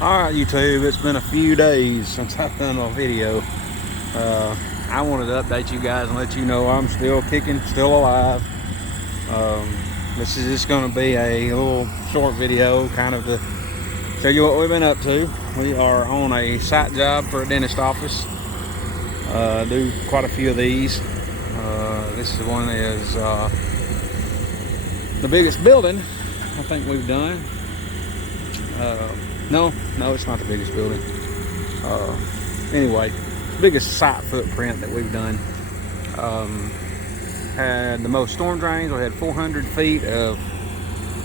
Alright YouTube, it's been a few days since I've done a video. I wanted to update you guys and let you know I'm still kicking, still alive. This is just going to be a little short video kind of to show you what we've been up to. We are on a site job for a dentist office. Do quite a few of these. This is one that is the biggest building I think we've done. No, it's not the biggest building. Anyway, biggest site footprint that we've done. Had the most storm drains. We had 400 feet of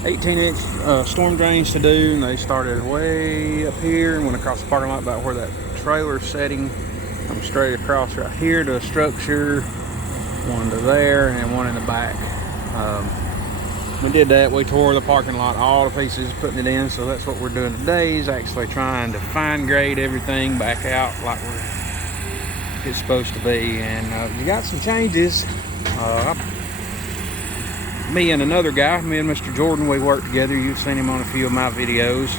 18-inch storm drains to do, and they started way up here and went across the parking lot about where that trailer's setting. Come straight across right here to a structure, one to there, and then one in the back. We did that. We tore the parking lot, all the pieces, putting it in. So that's what we're doing today, is actually trying to fine grade everything back out like it's supposed to be. And we got some changes. Me and another guy, me and Mr. Jordan, we work together. You've seen him on a few of my videos.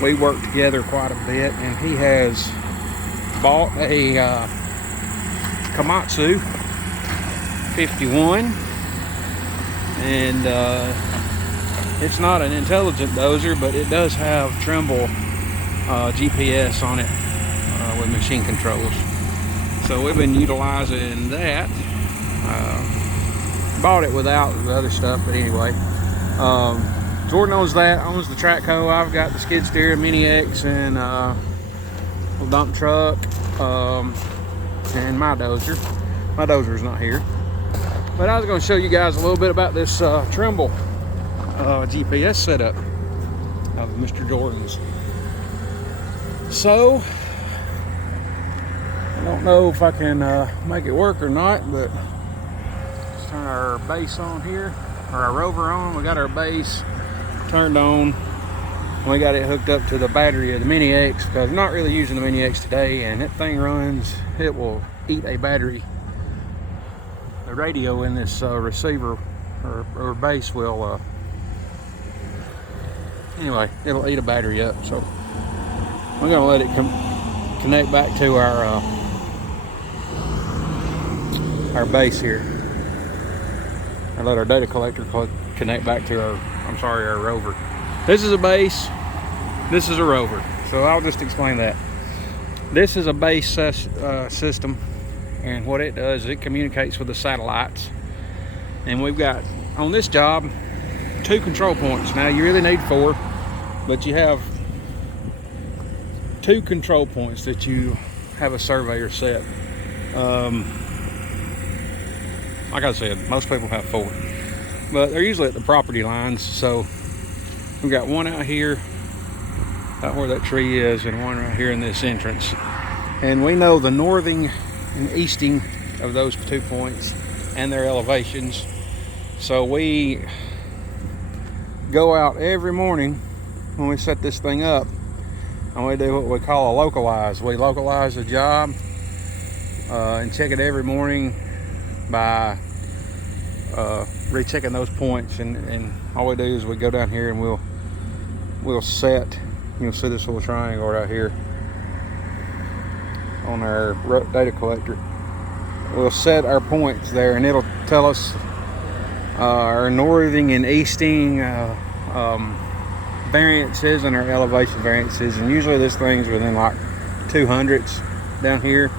We work together quite a bit, and he has bought a Komatsu 51. And it's not an intelligent dozer, but it does have Trimble GPS on it with machine controls. So we've been utilizing that. Bought it without the other stuff, but anyway. Jordan owns that, owns the track hoe. I've got the skid steer, Mini X, and little dump truck, and my dozer. My dozer's not here. But I was going to show you guys a little bit about this Trimble GPS setup of Mr. Jordan's. So, I don't know if I can make it work or not, but let's turn our base on here, or our rover on. We got our base turned on. We got it hooked up to the battery of the Mini X, because I'm not really using the Mini X today, and that thing runs, it will eat a battery. The radio in this receiver or base will anyway, it'll eat a battery up. So we're gonna let it connect back to our base here, and let our data collector connect back to our rover. This is a base, this is a rover, so I'll just explain that. This is a base system. And what it does is it communicates with the satellites. And we've got, on this job, 2 control points. Now you really need 4, but you have 2 control points that you have a surveyor set. Like I said, most people have 4, but they're usually at the property lines. So we've got one out here, out where that tree is, and one right here in this entrance. And we know the northing and easting of those 2 points and their elevations. So we go out every morning when we set this thing up, and we do what we call a localize. We localize the job and check it every morning by rechecking those points. And all we do is we go down here and we'll set, you'll see this little triangle right here on our data collector. We'll set our points there, and it'll tell us our northing and easting variances and our elevation variances. And usually this thing's within like 200s down here.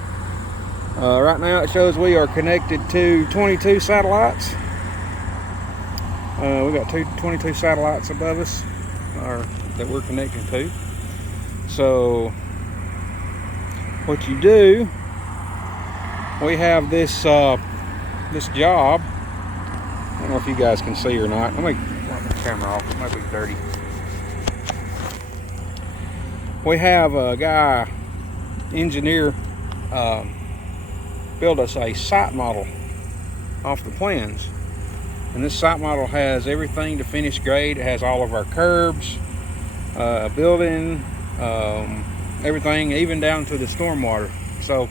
Right now it shows we are connected to 22 satellites. We got 22 satellites above us that we're connected to. So what you do, we have this this job. I don't know if you guys can see or not. Let me turn the camera off. It might be dirty. We have a guy, engineer, build us a site model off the plans. And this site model has everything to finish grade. It has all of our curbs, building, everything, even down to the stormwater. So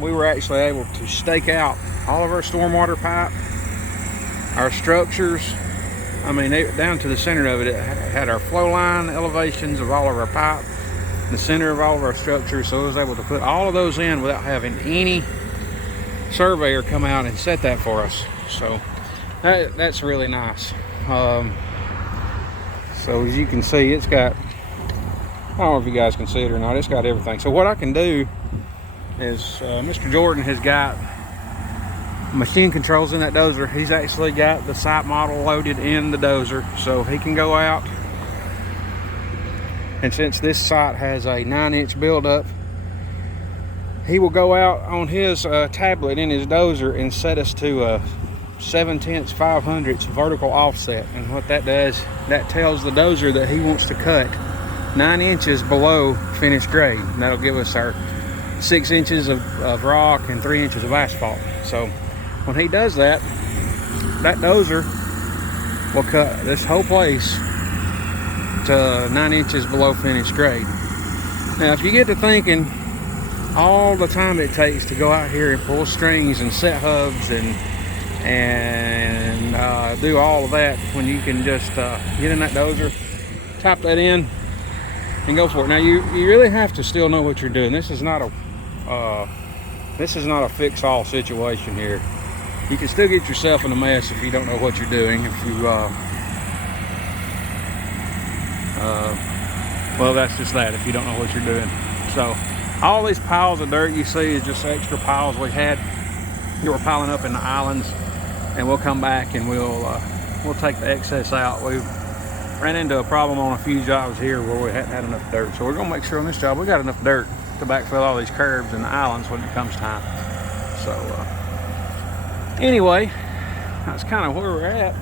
we were actually able to stake out all of our stormwater pipe, our structures, I mean, down to the center of it, it had our flow line elevations of all of our pipe, the center of all of our structures, so I was able to put all of those in without having any surveyor come out and set that for us. So that's really nice. So as you can see, it's got, I don't know if you guys can see it or not, it's got everything. So what I can do is Mr. Jordan has got machine controls in that dozer. He's actually got the site model loaded in the dozer, so he can go out, and since this site has a 9-inch buildup, he will go out on his tablet in his dozer and set us to a 7/10 500ths vertical offset. And what that does, that tells the dozer that he wants to cut 9 inches below finished grade. And that'll give us our 6 inches of rock and 3 inches of asphalt. So when he does that, that dozer will cut this whole place to 9 inches below finished grade. Now, if you get to thinking all the time it takes to go out here and pull strings and set hubs and do all of that, when you can just get in that dozer, tap that in, and go for it. Now, you really have to still know what you're doing. This is not a fix-all situation here. You can still get yourself in a mess if you don't know what you're doing. If you well, that's just that, if you don't know what you're doing. So all these piles of dirt you see is just extra piles we had that were piling up in the islands, and we'll come back and we'll take the excess out. We ran into a problem on a few jobs here where we hadn't had enough dirt, so we're gonna make sure on this job we got enough dirt to backfill all these curbs and the islands when it comes time. So anyway, that's kind of where we're at.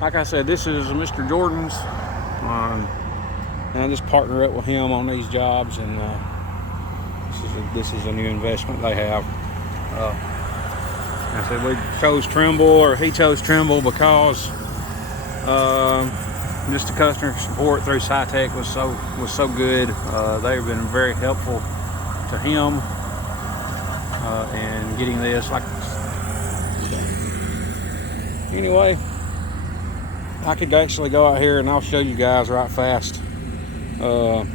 Like I said, this is Mr. Jordan's, and I just partner up with him on these jobs, and this is a new investment they have. I said we chose Trimble, or he chose Trimble, because just the customer support through SciTech was so good. They've been very helpful to him in getting this. Like, anyway, I could actually go out here and I'll show you guys right fast. If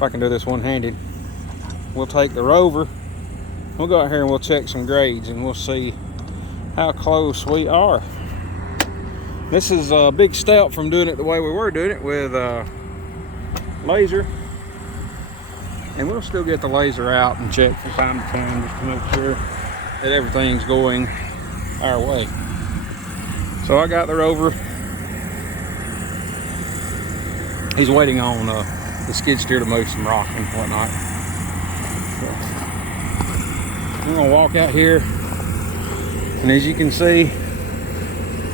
I can do this one-handed, we'll take the rover, we'll go out here and we'll check some grades, and we'll see how close we are. This is a big step from doing it the way we were doing it with laser, and we'll still get the laser out and check from time to time just to make sure that everything's going our way. So I got the rover. He's waiting on the skid steer to move some rock and whatnot. So I'm gonna walk out here, and as you can see,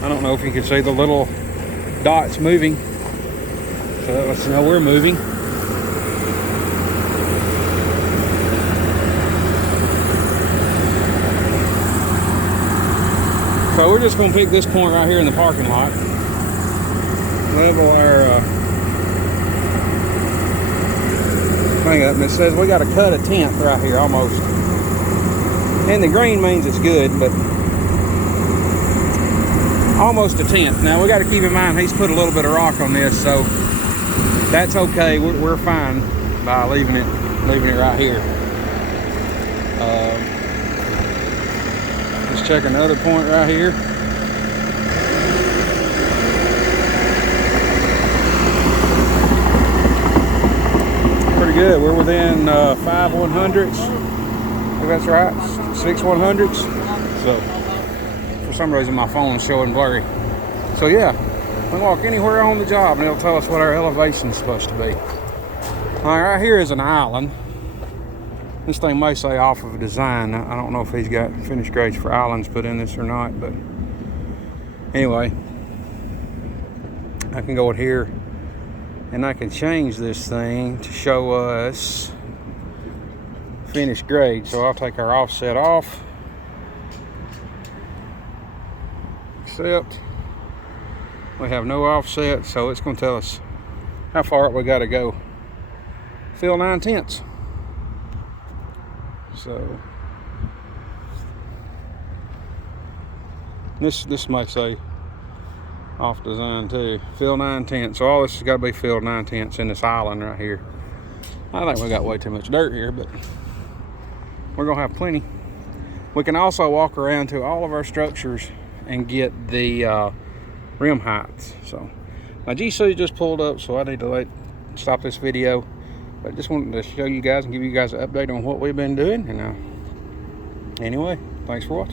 I don't know if you can see the little dots moving, so that lets you know we're moving. So we're just gonna pick this point right here in the parking lot, level our thing up, and it says we got to cut 1/10 right here almost. And the green means it's good, but almost 1/10. Now we got to keep in mind he's put a little bit of rock on this, so that's okay. We're fine by leaving it right here. Let's check another point right here. Pretty good. We're within 5 100ths. If that's right, 6 100ths. So for some reason my phone's showing blurry. So yeah, we can walk anywhere on the job and it'll tell us what our elevation's supposed to be. All right, right here is an island. This thing may say off of a design. I don't know if he's got finished grades for islands put in this or not, but anyway, I can go in here and I can change this thing to show us finished grade. So I'll take our offset off, except we have no offset, so it's going to tell us how far up we got to go. Fill 9/10. So This may say off design too. Fill 9/10. So all this has got to be filled 9/10 in this island right here. I think we got way too much dirt here, but we're gonna have plenty. We can also walk around to all of our structures and get the rim heights. So my GC just pulled up, so I need to stop this video. But I just wanted to show you guys and give you guys an update on what we've been doing. And anyway, thanks for watching.